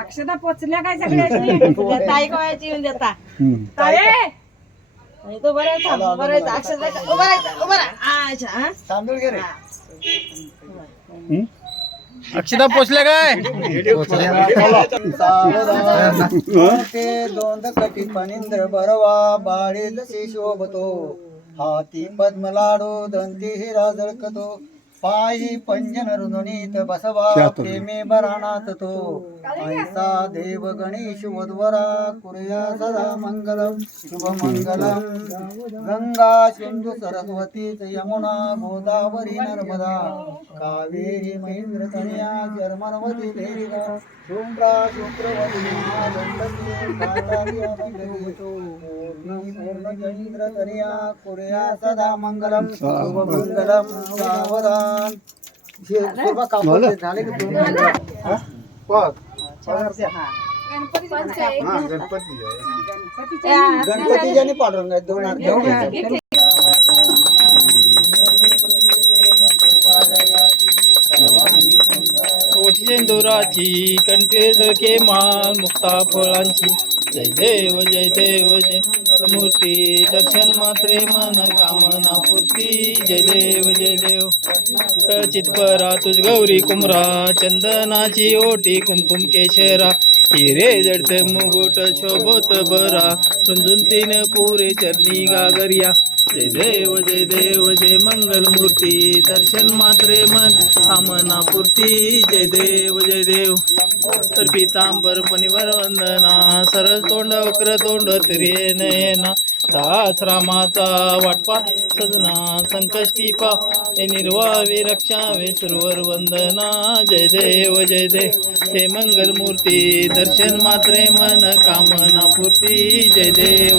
अक्षता पोचल्या काय सगळ्या ताई कवायची येऊन देता ताई तो बरं थांब बरं अक्षता उभा राहा अच्छा तांदूळ घे रे. अक्षता पोचल्या काय ते दोंद कटी फणींद्र बरवा बाळे जसे शोभतो हाती पद्म लाडू दंती हिरा झळकतो पायी पंजन रुंदणीत बसवा प्रेमे बराणात तो ऐसा देव गणेश वधवरा कुर्या सदा मंगलम शुभ मंगलम गंगा सिंधू सरस्वती यमुना गोदावरी नर्मदा कावेरी महेंद्र तनया जर्मनवती भेरिगा शुभ्रा शुक्रवती पूर्ण तनया कुर्या सदा मंगलम शुभ मंगलम सावधान झाले की दोन गणपती ज्याने पाठवून दोन ओठी सेंदुराची कंठे झळके मान मुक्ता फळांची जय देव जय देव जय मूर्ती दर्शन मात्रे मन कामना पूर्ती जय देव चितपरा तुझ गौरी कुमरा चंदनाची ओटी कुमकुम केशरा हिरे जडते मुगुट शोभत बरा रुंजून तीन पुरे चरणी गागरिया जय देव जय मंगल मूर्ती दर्शन मात्रे मन कामना पूर्ती जय देव तर पितांबर पनिवर वंदना सरळ तोंड वक्र तोंड तिरे नयना दास रामाचा वाटपा सजना संकष्टी पा निर्वावे रक्षावे सुरवर वंदना जय देव जय मंगल मूर्ती दर्शन मात्रे मन कामना पूर्ती जय देव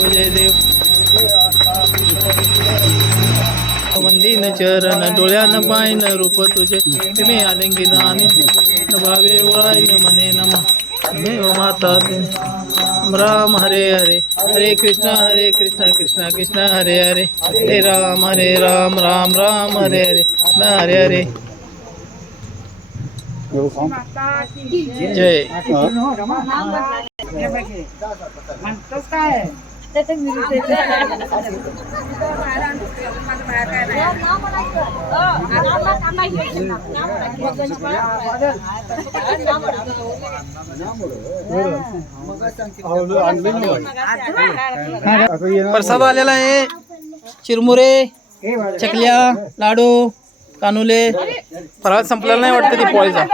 वंदीन चरण डोळ्यान पायन रूप तुझे तुम्ही आलिंगीन आणि भावे ओळाईन मने नमा देव माता राम हरे हरे हरे कृष्ण कृष्ण कृष्ण हरे हरे हरे राम राम राम हरे हरे हरे हरे जय म्हणतोस काय प्रसाद आलेला आहे चिरमुरे चकल्या लाडू कानुले फराळ संपलेला नाही वाटतं ती पोळीचा